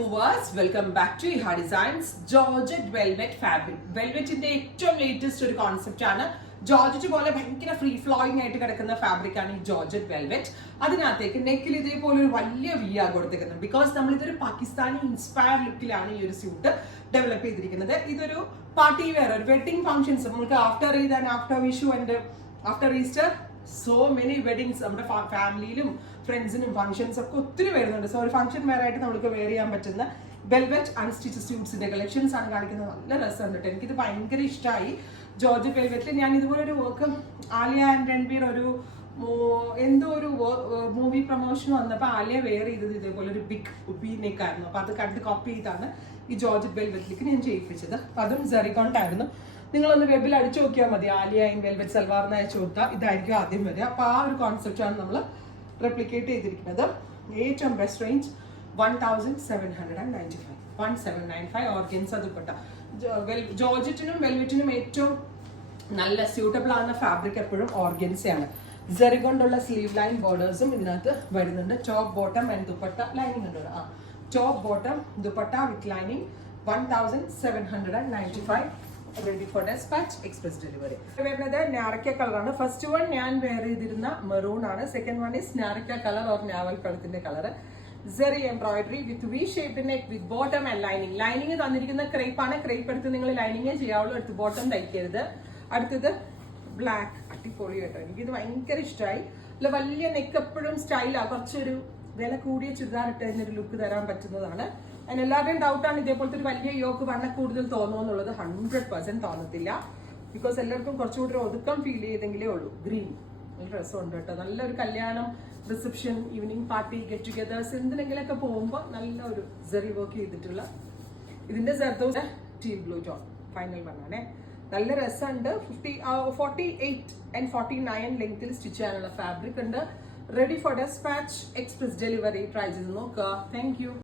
viewers, welcome back to Iha Designs. Georgette Velvet Fabric. Velvetന്റെ ഏറ്റവും latest ഒരു concept ആണ്. Georgette പോലെ ഭയങ്കര ഫ്രീ ഫ്ലോയിങ് ആയിട്ട് കിടക്കുന്ന ഫാബ്രിക് ആണ് ഈ ജോർജറ്റ് വെൽവെറ്റ്. അതിനകത്തേക്ക് നെക്കിൽ ഇതേപോലെ ഒരു വലിയ വി ആ കൊടുത്തിരിക്കുന്നത്. ബിക്കോസ് നമ്മൾ ഇതൊരു പാകിസ്ഥാനി ഇൻസ്പയർ ലുക്കിലാണ് ഈ ഒരു സ്യൂട്ട് ഡെവലപ്പ് ചെയ്തിരിക്കുന്നത്. ഇതൊരു പാർട്ടി വെയർ, ഒരു വെഡിങ് ഫംഗ്ഷൻസ് നമുക്ക് after Eid and after Vishu and after Easter so many weddings നമ്മുടെ ഫാമിലിയിലും ഫ്രണ്ട്സിനും ഫംഗ്ഷൻസ് ഒക്കെ ഒത്തിരി വരുന്നുണ്ട്. സോ ഒരു ഫംഗ്ഷൻ വെയർ ആയിട്ട് നമുക്ക് വെയർ ചെയ്യാൻ പറ്റുന്ന വെൽവെറ്റ് അൺസ്റ്റിച്ച് സ്യൂട്ട്സിന്റെ കളക്ഷൻസ് ആണ് കാണിക്കുന്നത്. നല്ല രസമുണ്ട് കേട്ടോ, എനിക്കിത് ഭയങ്കര ഇഷ്ടമായി. ജോർജറ്റ് വെൽവെറ്റിൽ ഞാൻ ഇതുപോലെ ഒരു വർക്ക് ആലിയ ആൻഡ് രൺബീർ ഒരു എന്തോ ഒരു മൂവി പ്രൊമോഷൻ വന്നപ്പോൾ ആലിയ വെയർ ചെയ്തത് ഇതേപോലെ ഒരു ബിഗ് വി നെക്ക് ആയിരുന്നു. അപ്പോൾ അത് കണ്ട് കോപ്പി ചെയ്താണ് ഈ ജോർജറ്റ് വെൽവെറ്റിലേക്ക് ഞാൻ ചെയ്യിപ്പിച്ചത്. അപ്പം അതും സെറിക്കോണ്ടായിരുന്നു. നിങ്ങളൊന്ന് വെബിൽ അടിച്ചു നോക്കിയാൽ മതി. ആലിയ ഇൻ വെൽവെറ്റ് സൽവാർ എന്ന് അയച്ചു കൊടുത്താൽ ഇതായിരിക്കും ആദ്യം വരിക. അപ്പോൾ ആ ഒരു കോൺസെപ്റ്റാണ് നമ്മൾ റെപ്ലിക്കേറ്റ് ചെയ്തിരിക്കുന്നത്. ഏറ്റവും ബെസ്റ്റ് റേഞ്ച് 1795, 1795 ഓർഗൻസ ദുപ്പട്ട. ജോർജറ്റിനും വെൽവെറ്റിനും ഏറ്റവും നല്ല സ്യൂട്ടബിൾ ആകുന്ന ഫാബ്രിക് എപ്പോഴും ഓർഗൻസയാണ്. ജെറി കൊണ്ടുള്ള സ്ലീവ് ലൈൻ ബോർഡേഴ്സും ഇതിനകത്ത് വരുന്നുണ്ട്. Top bottom and dupatta lining ഉണ്ട്. Top bottom dupatta with lining 1795. Ready for dispatch, express delivery. വരുന്നത് നാരക്ക കളറാണ്. ഫസ്റ്റ് വൺ ഞാൻ വെയർ ചെയ്തിരുന്ന മെറൂൺ ആണ്. സെക്കൻഡ് വൺ ഇസ് നാരക്ക കളർ ഓർ നാവൽ കളത്തിന്റെ colour. Zari embroidery with V shaped neck with bottom and lining. Lining തന്നിരിക്കുന്ന ക്രേപ്പ് ആണ്. ക്രേപ്പ് എടുത്ത് നിങ്ങൾ ലൈനിങ്ങേ ചെയ്യാവുള്ളൂ, എടുത്ത് ബോട്ടം തയ്ക്കരുത്. അടുത്തത് ബ്ലാക്ക്, അടിപൊളി കേട്ടോ, എനിക്കിത് ഭയങ്കര ഇഷ്ടമായി. അല്ല വലിയ നെക്ക് എപ്പോഴും സ്റ്റൈലാണ്, കുറച്ചൊരു വില കൂടിയ ചുരിദാർ ഇട്ട് അതിനൊരു ലുക്ക് തരാൻ പറ്റുന്നതാണ്. അതിന് എല്ലാവരുടെയും ഡൗട്ടാണ് ഇതേപോലത്തെ ഒരു വലിയ യോക്ക് വണ്ണ കൂടുതൽ തോന്നുമെന്നുള്ളത്. 100% തോന്നത്തില്ല. ബിക്കോസ് എല്ലാവർക്കും കുറച്ചുകൂടി ഒരു ഒതുക്കം ഫീൽ ചെയ്തെങ്കിലേ ഉള്ളൂ. ഗ്രീൻ നല്ല രസമുണ്ട് കേട്ടോ. നല്ലൊരു കല്യാണം, reception, evening party, get togethers എന്തിനെങ്കിലൊക്കെ പോകുമ്പോൾ നല്ലൊരു സെറി വർക്ക് ചെയ്തിട്ടുള്ള ഇതിന്റെ സെർദോസ് ടീ ബ്ലൂ ടോൺ ഫൈനൽ വണ്ണാണേ. നല്ല രസമുണ്ട്. 48 and 49 ലെങ്ത്തിൽ സ്റ്റിച്ച് ചെയ്യാനുള്ള ഫാബ്രിക് ഉണ്ട്. Ready for dispatch, express delivery. Try ചെയ്ത് നോക്കുക. Thank U.